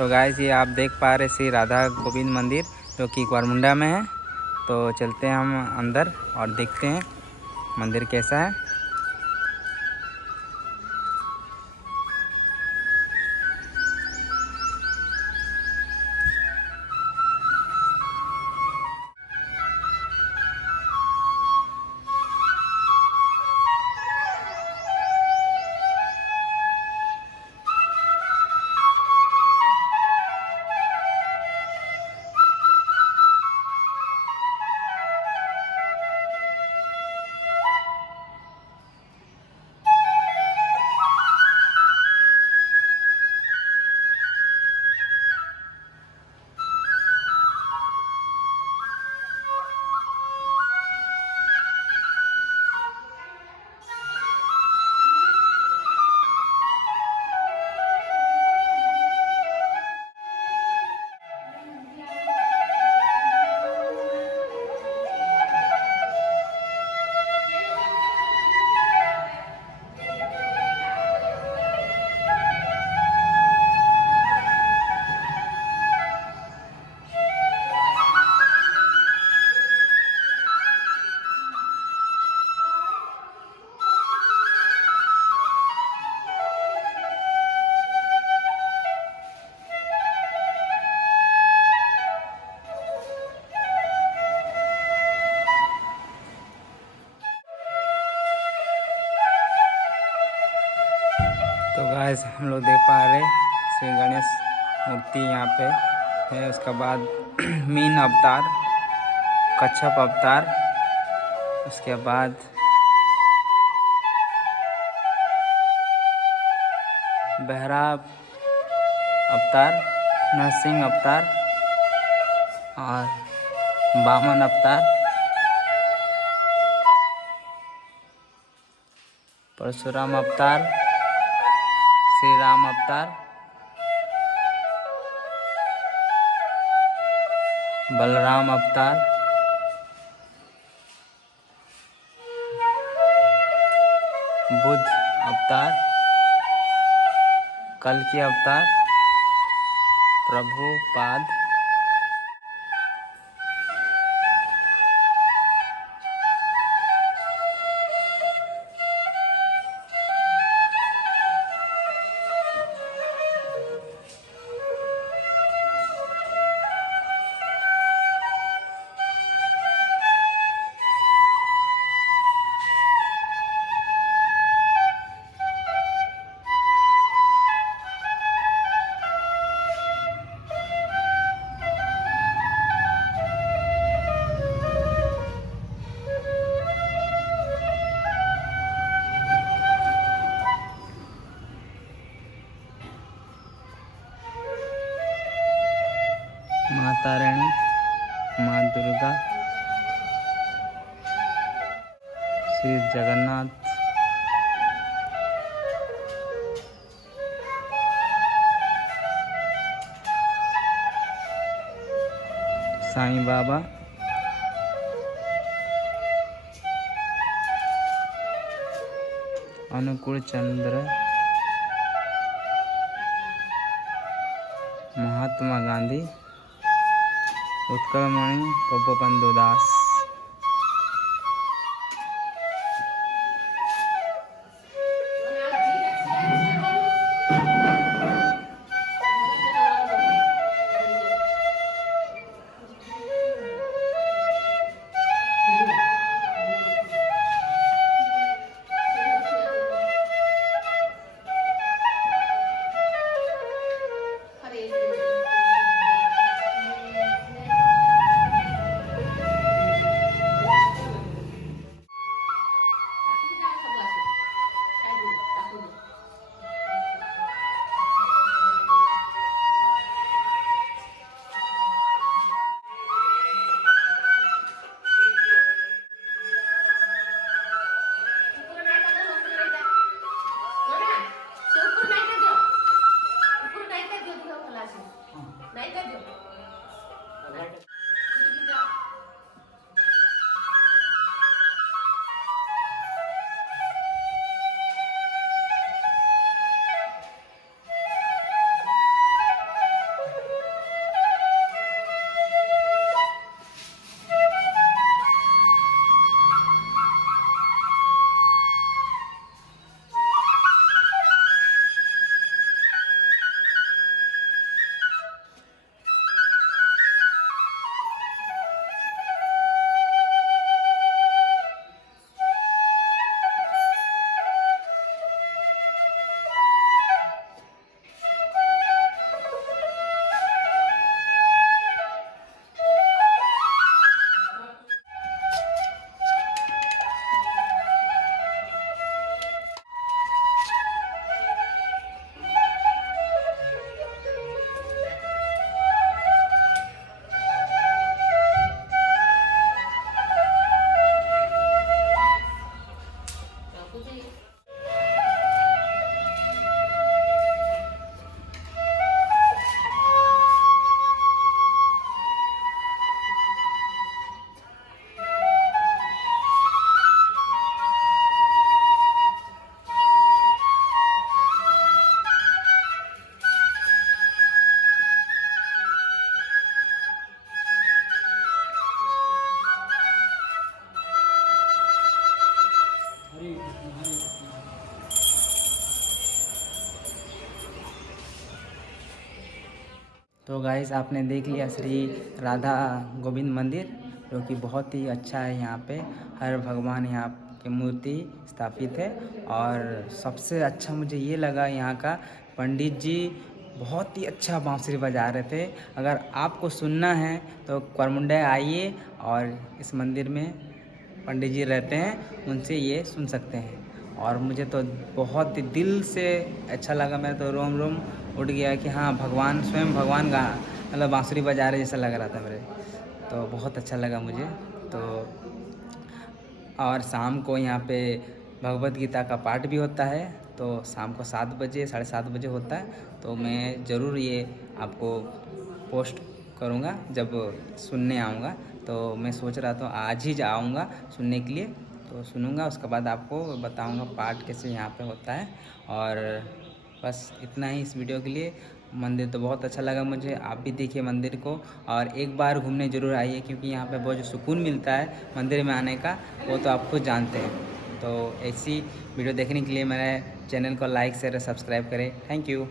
तो गाइस ये आप देख पा रहे श्री राधा गोविंद मंदिर जो कि कुआरमुंडा में है। तो चलते हैं हम अंदर और देखते हैं मंदिर कैसा है। तो गाइस हम लोग देख पा रहे श्री गणेश मूर्ति यहाँ पे है। उसके बाद मीन अवतार, कच्छप अवतार, उसके बाद बहरा अवतार, नरसिंह अवतार और वामन अवतार, परशुराम अवतार, श्री राम अवतार, बलराम अवतार, बुद्ध अवतार, कल्कि अवतार, प्रभुपाद, माता रानी, माँ दुर्गा, श्री जगन्नाथ, साईं बाबा, अनुकूल चंद्र, महात्मा गांधी, उत्कलमणि गोपबंधु दास। तो गाइस आपने देख लिया श्री राधा गोविंद मंदिर, जो कि बहुत ही अच्छा है। यहाँ पे हर भगवान यहाँ की मूर्ति स्थापित है। और सबसे अच्छा मुझे ये लगा यहाँ का, पंडित जी बहुत ही अच्छा बांसुरी बजा रहे थे। अगर आपको सुनना है तो करमुंडा आइए, और इस मंदिर में पंडित जी रहते हैं, उनसे ये सुन सकते हैं। और मुझे तो बहुत ही दिल से अच्छा लगा, मैं तो रोम रोम उठ गया कि हाँ भगवान, स्वयं भगवान गा मतलब बांसुरी बजा रहे जैसा लग रहा था मेरे। तो बहुत अच्छा लगा मुझे। तो और शाम को यहाँ पे भगवत गीता का पाठ भी होता है, तो शाम को 7 बजे 7:30 बजे होता है। तो मैं ज़रूर ये आपको पोस्ट करूँगा जब सुनने आऊँगा। तो मैं सोच रहा था आज ही आऊँगा सुनने के लिए, तो सुनूँगा, उसके बाद आपको बताऊँगा पाठ कैसे यहाँ पे होता है। और बस इतना ही इस वीडियो के लिए। मंदिर तो बहुत अच्छा लगा मुझे, आप भी देखिए मंदिर को, और एक बार घूमने ज़रूर आइए, क्योंकि यहाँ पे बहुत जो सुकून मिलता है मंदिर में आने का, वो तो आप खुद जानते हैं। तो ऐसी वीडियो देखने के लिए मेरे चैनल को लाइक शेयर सब्सक्राइब करें। Thank you.